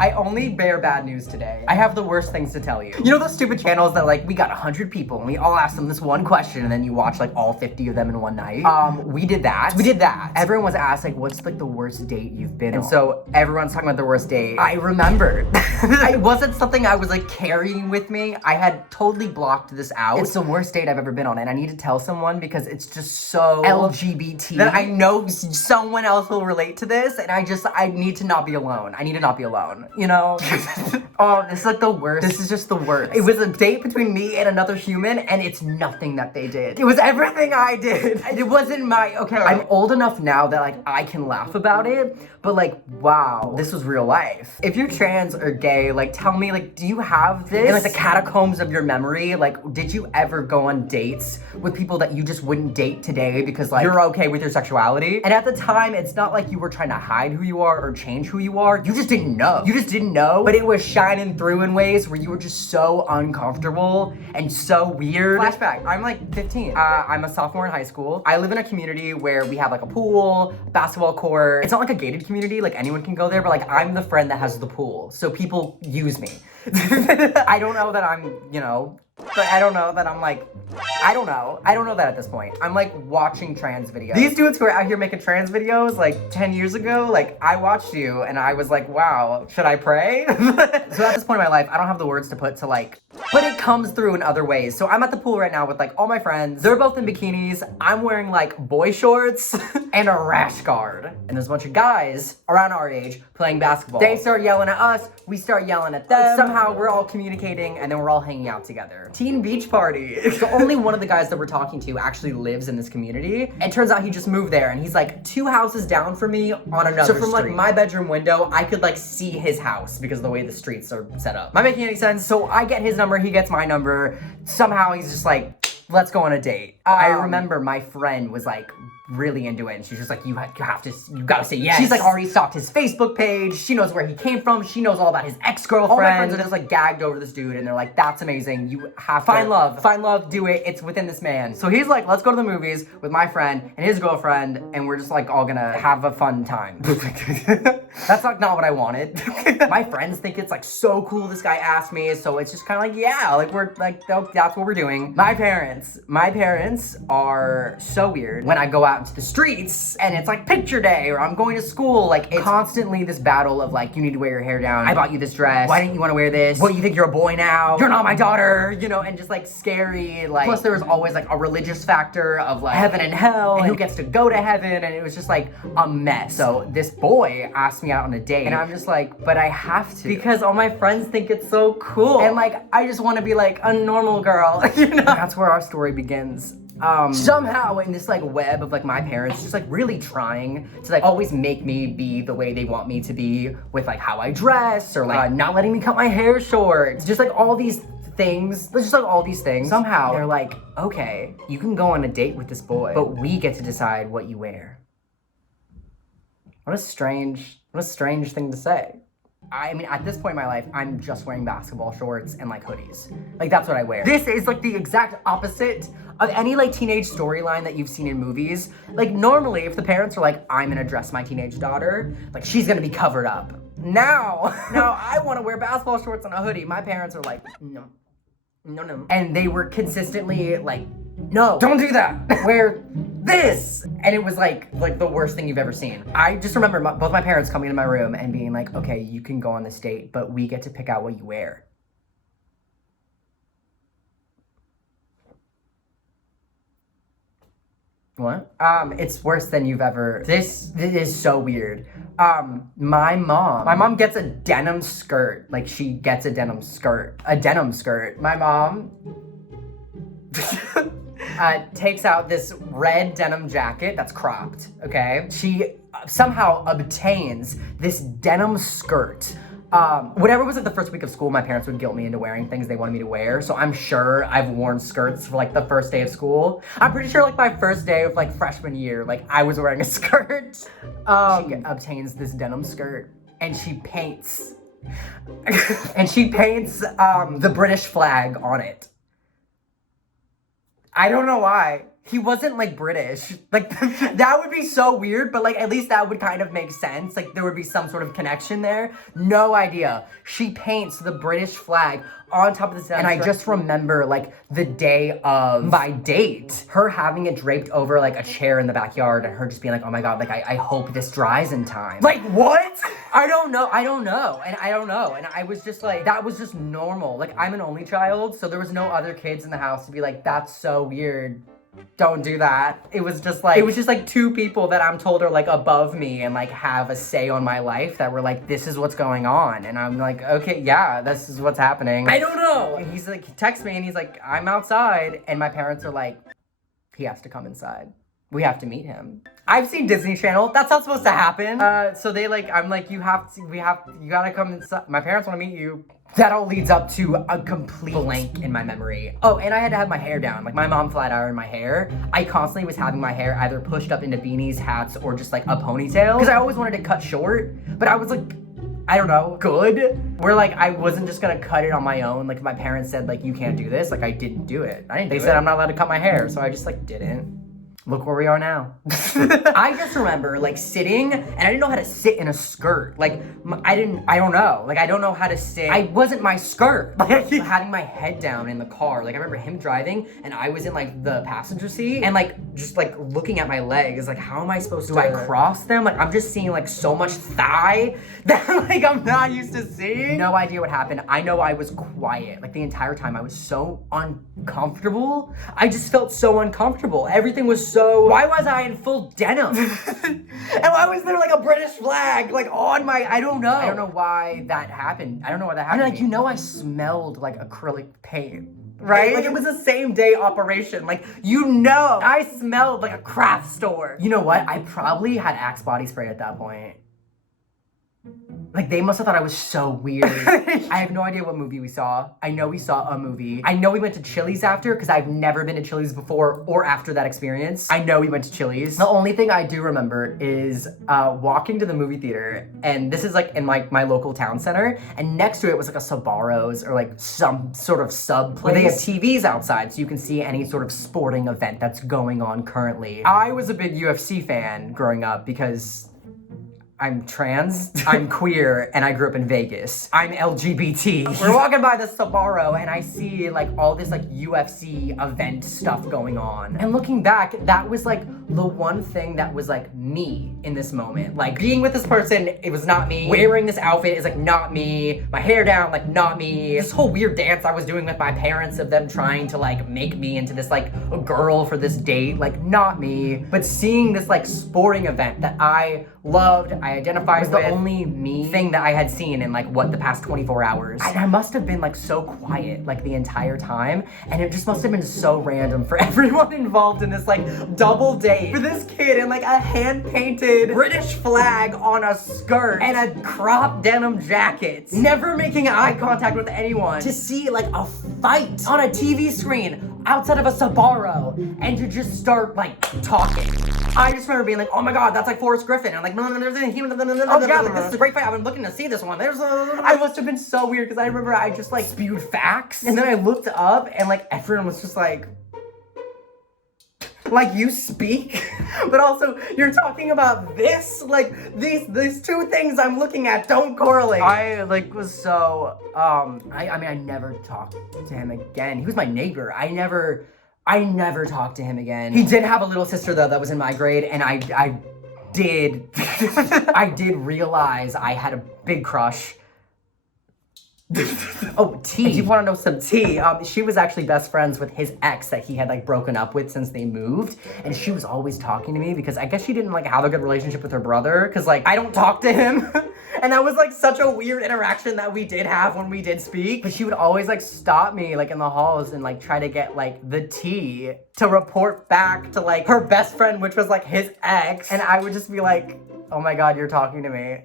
I only bear bad news today. I have the worst things to tell you. You know those stupid channels that like, we got 100 people and we all asked them this one question and then you watch like all 50 of them in one night? We did that. Everyone was asked like, what's like the worst date you've been on? And so everyone's talking about the worst date. I remembered. It wasn't something I was like carrying with me. I had totally blocked this out. It's the worst date I've ever been on and I need to tell someone because it's just so LGBT that I know someone else will relate to this and I need to not be alone. I need to not be alone, you know? Oh, this is like the worst. This is just the worst. It was a date between me and another human and it's nothing that they did. It was everything I did. It wasn't my, okay, I'm old enough now that like I can laugh about it, but like, wow, this was real life. If you're trans or gay, like tell me, like, do you have this in like the catacombs of your memory? Like, did you ever go on dates with people that you just wouldn't date today because like you're okay with your sexuality? And at the time, it's not like you were trying to hide who you are or change who you are. You just didn't know. You just didn't know, but it was shining through in ways where you were just so uncomfortable and so weird. Flashback, I'm like 15. I'm a sophomore in high school. I live in a community where we have like a pool, basketball court. It's not like a gated community, like anyone can go there, but like I'm the friend that has the pool. So people use me. I don't know that I'm, you know, but I don't know that I'm like, I don't know that at this point. I'm like watching trans videos. These dudes who are out here making trans videos like 10 years ago, like I watched you and I was like, wow, should I pray? So at this point in my life, I don't have the words to put to like, but it comes through in other ways. So I'm at the pool right now with like all my friends. They're both in bikinis. I'm wearing like boy shorts and a rash guard. And there's a bunch of guys around our age playing basketball. They start yelling at us. We start yelling at them. Somehow we're all communicating and then we're all hanging out together. Teen beach party. So only one of the guys that we're talking to actually lives in this community. And turns out he just moved there and he's like 2 houses down from me on another street. So from like my bedroom window, I could like see his house because of the way the streets are set up. Am I making any sense? So I get his number, he gets my number. Somehow he's just like, let's go on a date. I remember my friend was like really into it and she's just like, you gotta say yes. She's like already stalked his Facebook page. She knows where he came from. She knows all about his ex-girlfriend. All my friends are just like gagged over this dude and they're like, that's amazing. You have to find love, do it. It's within this man. So he's like, let's go to the movies with my friend and his girlfriend and we're just like all gonna have a fun time. That's like not what I wanted. My friends think it's like so cool this guy asked me, so it's just kind of like, yeah, like we're like, that's what we're doing. My parents are so weird when I go out into the streets and it's like picture day or I'm going to school. Like it's constantly this battle of like, you need to wear your hair down. I bought you this dress. Why didn't you want to wear this? What, you think you're a boy now? You're not my daughter, you know, and just like scary. Like, plus there was always like a religious factor of like heaven and hell and who gets to go to heaven. And it was just like a mess. So this boy asked me out on a date and I'm just like, but I have to because all my friends think it's so cool. And like, I just want to be like a normal girl, you know? That's where our story begins. Somehow in this like web of like my parents just like really trying to like always make me be the way they want me to be with like how I dress or like not letting me cut my hair short. Just like all these things, just like all these things. Somehow they're like, okay, you can go on a date with this boy, but we get to decide what you wear. What a strange thing to say. I mean, at this point in my life, I'm just wearing basketball shorts and like hoodies. Like that's what I wear. This is like the exact opposite of any like teenage storyline that you've seen in movies. Like normally if the parents are like, I'm gonna dress my teenage daughter, like she's gonna be covered up. Now I wanna wear basketball shorts and a hoodie. My parents are like, no. And they were consistently like, no, don't do that. Wear this. And it was like the worst thing you've ever seen. I just remember both my parents coming into my room and being like, okay, you can go on this date, but we get to pick out what you wear. What? It's worse than you've ever, this is so weird. My mom gets a denim skirt. Like she gets a denim skirt. My mom takes out this red denim jacket that's cropped, okay? She somehow obtains this denim skirt. Whatever was like the first week of school, my parents would guilt me into wearing things they wanted me to wear. So I'm sure I've worn skirts for like the first day of school. I'm pretty sure like my first day of like freshman year, like I was wearing a skirt. She obtains this denim skirt and she paints the British flag on it. I don't know why. He wasn't like British. Like that would be so weird, but like at least that would kind of make sense. Like there would be some sort of connection there. No idea. She paints the British flag on top of the stand. And I just remember like the day of my date, her having it draped over like a chair in the backyard and her just being like, oh my God, like I hope this dries in time. Like what? I don't know. And I was just like, that was just normal. Like I'm an only child, so there was no other kids in the house to be like, that's so weird. Don't do that. It was just like two people that I'm told are like above me and like have a say on my life that were like, this is what's going on. And I'm like, okay, yeah, this is what's happening. I don't know. And he's like, he texts me and he's like, I'm outside. And my parents are like, he has to come inside. We have to meet him. I've seen Disney Channel. That's not supposed to happen. So they like, I'm like, you gotta come inside. My parents want to meet you. That all leads up to a complete blank in my memory. Oh, and I had to have my hair down. Like my mom flat ironed my hair. I constantly was having my hair either pushed up into beanies, hats, or just like a ponytail. Because I always wanted to cut short, but I was like, I don't know, good. Where like, I wasn't just gonna cut it on my own. Like if my parents said like, you can't do this, like I didn't do it. They said I'm not allowed to cut my hair, so I just like didn't. Look where we are now. I just remember like sitting and I didn't know how to sit in a skirt. Like I don't know. Like I don't know how to sit. I wasn't my skirt. Like having my head down in the car. Like I remember him driving and I was in like the passenger seat and like just like looking at my legs. Like how am I supposed to, do I cross them? Like I'm just seeing like so much thigh that like I'm not used to seeing. No idea what happened. I know I was quiet. Like the entire time I was so uncomfortable. I just felt so uncomfortable. Everything was so, why was I in full denim? And why was there like a British flag like on my, I don't know. I don't know why that happened. I don't know why that happened. And like, you know, I smelled like acrylic paint, right? Like it was the same day operation. Like, you know, I smelled like a craft store. You know what? I probably had Axe body spray at that point. Like, they must have thought I was so weird. I have no idea what movie we saw. I know we saw a movie. I know we went to Chili's after, because I've never been to Chili's before or after that experience. I know we went to Chili's. The only thing I do remember is walking to the movie theater, and this is like in like my local town center, and next to it was like a Sbarro's or like some sort of sub place where they have TVs outside so you can see any sort of sporting event that's going on currently. I was a big UFC fan growing up because I'm trans, I'm queer, and I grew up in Vegas. I'm LGBT. We're walking by the Sbarro and I see like all this like UFC event stuff going on. And looking back, that was like the one thing that was like me in this moment. Like being with this person, it was not me. Wearing this outfit is like not me. My hair down, like not me. This whole weird dance I was doing with my parents of them trying to like make me into this like a girl for this date, like not me. But seeing this like sporting event that I loved, I identified with, was the only me thing that I had seen in like what, the past 24 hours. And I must have been like so quiet like the entire time, and it just must have been so random for everyone involved in this like double date for this kid in like a hand-painted British flag on a skirt and a crop denim jacket, never making eye contact with anyone, to see like a fight on a TV screen outside of a Sbarro and to just start like talking. I just remember being like, oh my God, that's like Forrest Griffin. I'm like, oh yeah, like, this is a great fight. I've been looking to see this one. I must have been so weird because I remember I just like spewed facts and then I looked up and like everyone was just like you speak, but also you're talking about this, like these two things I'm looking at don't correlate. I like was so, I mean, I never talked to him again. He was my neighbor. I never talked to him again. He did have a little sister though that was in my grade, and I did realize I had a big crush. Oh, tea. If you want to know some tea, she was actually best friends with his ex that he had like broken up with since they moved, and she was always talking to me because I guess she didn't like have a good relationship with her brother because like I don't talk to him. And that was like such a weird interaction that we did have when we did speak. But she would always like stop me like in the halls and like try to get like the tea to report back to like her best friend, which was like his ex, and I would just be like, oh my God, you're talking to me.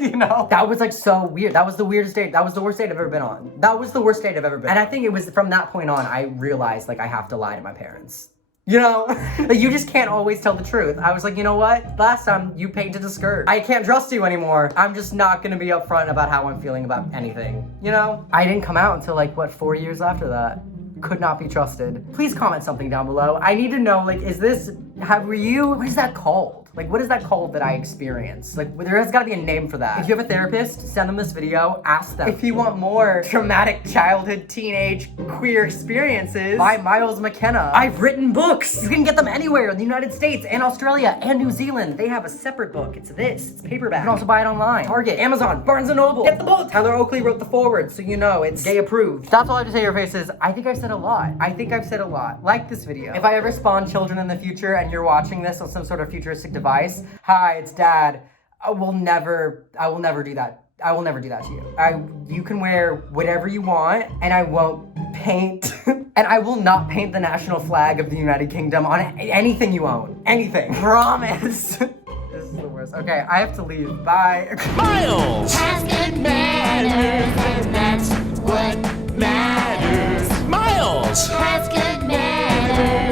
You know? That was like so weird. That was the weirdest date. That was the worst date I've ever been on. That was the worst date I've ever been on. And I think it was from that point on, I realized like I have to lie to my parents. You know? Like you just can't always tell the truth. I was like, you know what? Last time you painted a skirt. I can't trust you anymore. I'm just not gonna be upfront about how I'm feeling about anything. You know? I didn't come out until like, what, 4 years after that. could not be trusted. Please comment something down below. I need to know, like, what is that called? Like, what is that called that I experience? Like, there has gotta be a name for that. If you have a therapist, send them this video, ask them. If you want more traumatic childhood, teenage, queer experiences by Miles McKenna, I've written books. You can get them anywhere in the United States and Australia and New Zealand. They have a separate book. It's paperback. You can also buy it online. Target, Amazon, Barnes & Noble. Get the book. Tyler Oakley wrote the foreword, so you know it's gay approved. That's all I have to say to your faces. I think I've said a lot. Like this video. If I ever spawn children in the future and you're watching this on some sort of futuristic device, hi, it's Dad. I will never do that. I will never do that to you. You can wear whatever you want, and I won't paint, and I will not paint the national flag of the United Kingdom on anything you own. Anything. Promise. This is the worst. Okay, I have to leave. Bye. Miles has good manners, and that's what matters. Miles has good manners.